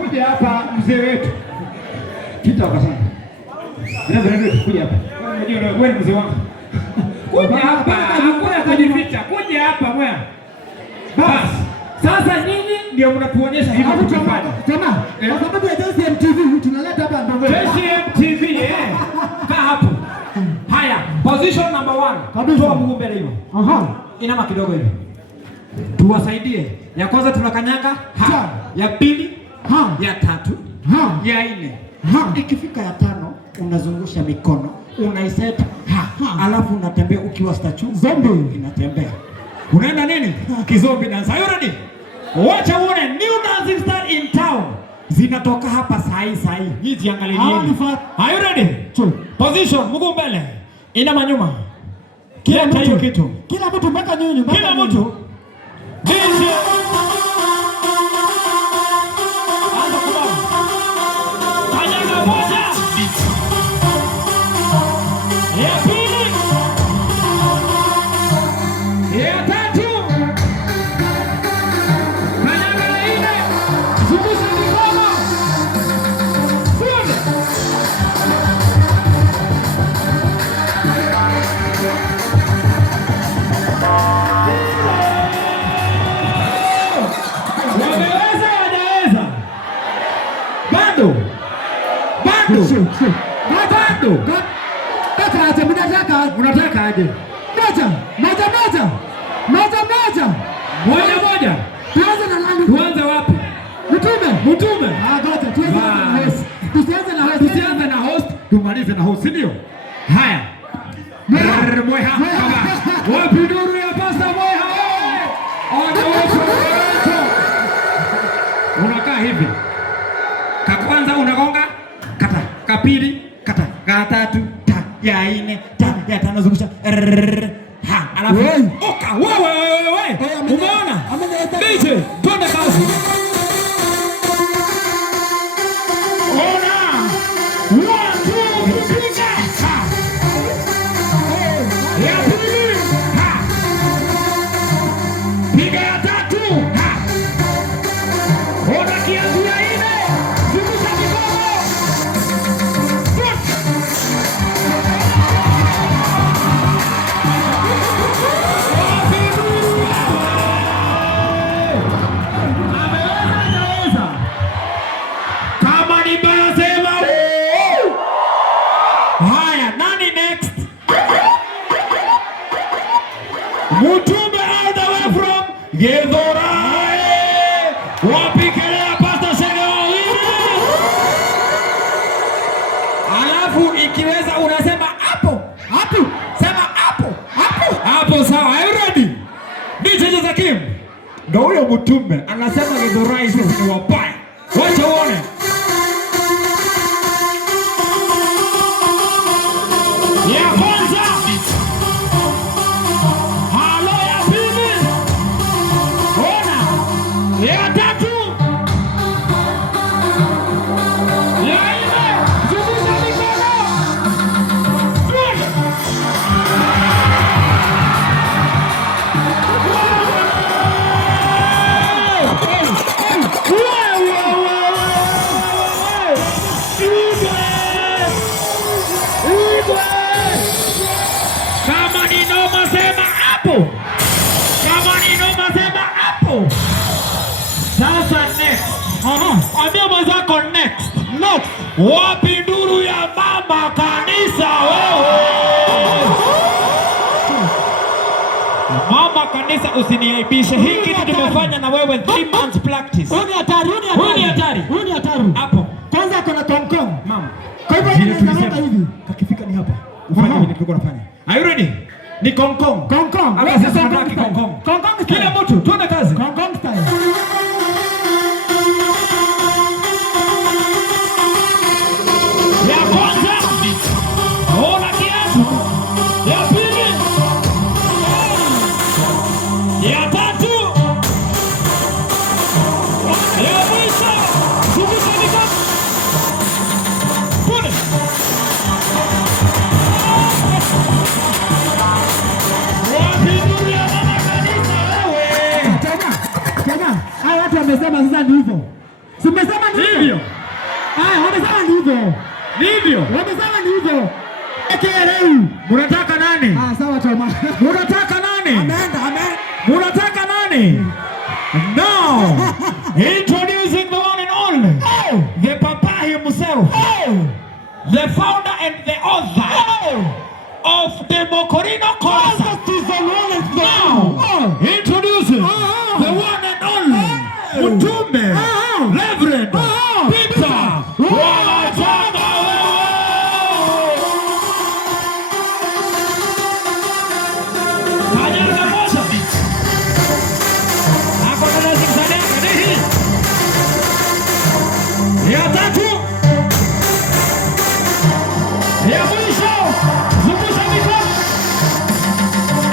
Kuja hapa mzee wetu. Pita wakasema. Kuja hapa. Unajua wewe mzee wangu. Kuja hapa. Hakuna kujificha. Kuja hapa wewe. Basi. Sasa nyinyi ndio mnatuonyesha hivi tutafanya. Tena, kwa sababu ya JCM TV tunaleta hapa ndio. JCM TV kaa hapo. Haya, position number 1. Toa mguu mbele hiyo. Inama kidogo hivi. Tuwasaidie. Ya kwanza tunakanyanga ha. Ya pili ha. Ya tatu ha. Ya nne ha. Ikifika ya tano unazungusha mikono, unaiseta ha. Ha. Alafu unatembea ukiwa statue zombie inatembea. Unaenda nini? Kizombi dance. Are you ready? Wacha uone new dancing style in town. Zinatoka hapa sahi. Hii jiangalieni. Are you ready? Position mguu mbele. Ina manyuma. Kila mtu kitu. Kila mtu mpaka nyinyi. Kila mtu. Unataka aje? Moja. Tuanze na nani? Tuanze wapi? Mtume. Ngoja tuanze na host. Tusianze na host, tumalize na host, ndio? Haya. Mweha. Wapi nuru ya pasta Mweha? Unakaa hivi. Ka kwanza unagonga, kata. Ka pili, kata. Ka tatu, ta. Ya nne, ta. Ya tano zungusha. Ha, alafu oka. Wewe. Umeona? DJ, twende kazi. Ona. 1 2 3 ha. Ya pili, ha. Piga ya tatu, ha. Ona kiasi ya nne. Zungusha mikono. Mtume all the way from Githurai. Wapikelea pasta Shege wawili. Alafu ikiweza unasema hapo. Sema hapo. Sawa. Are you ready? DJ Zakim. Ndio huyo mtume anasema Githurai sisi ni wabaya. Wacha uone. Ya kwanza. Ya tatu. Ya nne. Zungusha mikono. Kama ni noma sema hapo. Sasa next. Ambia mwenzako next. Wapi nduru ya mama kanisa wewe? Mama kanisa usiniaibishe. Hii kitu tumefanya na wewe 3 months practice. Huni hatari. Hapo. Kwanza kuna Kong. Mama. Kwa hivyo tunaenda hivi. Kakifika ni hapa. Ufanye vile tulikuwa tunafanya. Are you ready? Ni Kong. Hapa sasa tunataka Kong. Kila mtu tuone kazi. Kong style. Ya tatu. Ya mwisho. Zungusha mikono. Pole. Wapindulia mama kanisa wewe. Tena, haya watu wamesema sasa ni hivyo. Si umesema ni hivyo? Haya, wamesema ni hivyo. Ndivyo. Wamesema ni hivyo. Ekeleu. Munataka nani? Sawa choma. Munataka nani? Amen. Munataka nani? No. Introducing the one and only. The Papa himself. The founder and the author of the Mokorino concert. Now, introducing the one and only Mutume, Reverend Peter Wachanga. Kanyaga moja. Hapo ndio ziksadeka nini? Ya tatu. Ya mwisho. Zungusha mikono.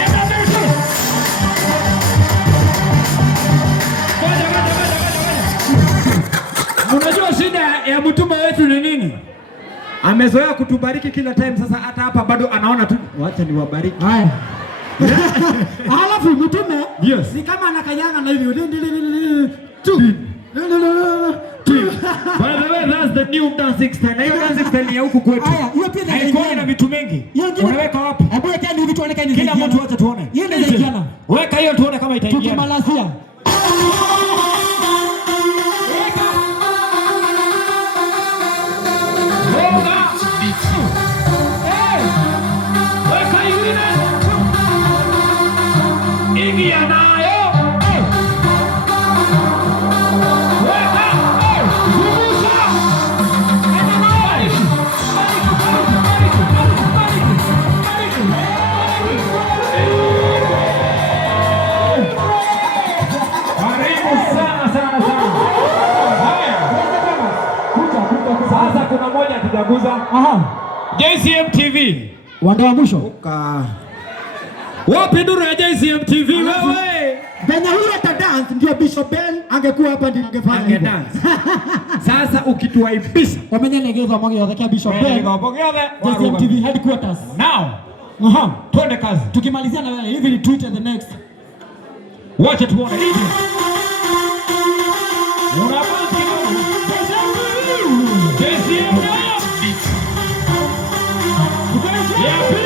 Enda mbele. Unajua shida ya mtume wetu ni nini? Amezoea kutubariki kila time, sasa hata hapa bado anaona tu wacha niwabariki. Haya. Alafu mtume Yes. ni kama anakanyanga na hivyo. By the way, that's the new dancing style. Na hiyo dancing style ni ya huku kwetu. Haya, hiyo pia haikuwa na vitu mingi. Unaweka wapi? Hebu weka hivi tuonekane. Kila mtu acha tuone. Hiyo ndio ingiana. Weka hiyo tuone kama itaingia. Tukimalizia. Weka ingine. Ingia nayo. Weka. Zungusha. Enda nayo. Karibu sana. Haya. Sasa kuna moja hatujaguza. JCM TV. Wanda wa mwisho. Wapi nduru ya JCM TV wewe? Benya huyo ata dance ndio Bishop Ben angekuwa hapa ndio angefanya hivyo. Dance. Sasa ukituaibisha. Wamenyelegeza mwage yote Bishop Ben. JCM TV headquarters. Now. Twende kazi. Tukimalizia na wewe hivi ni tweet and the next. Wacha tuone hivi. JCM. Yeah.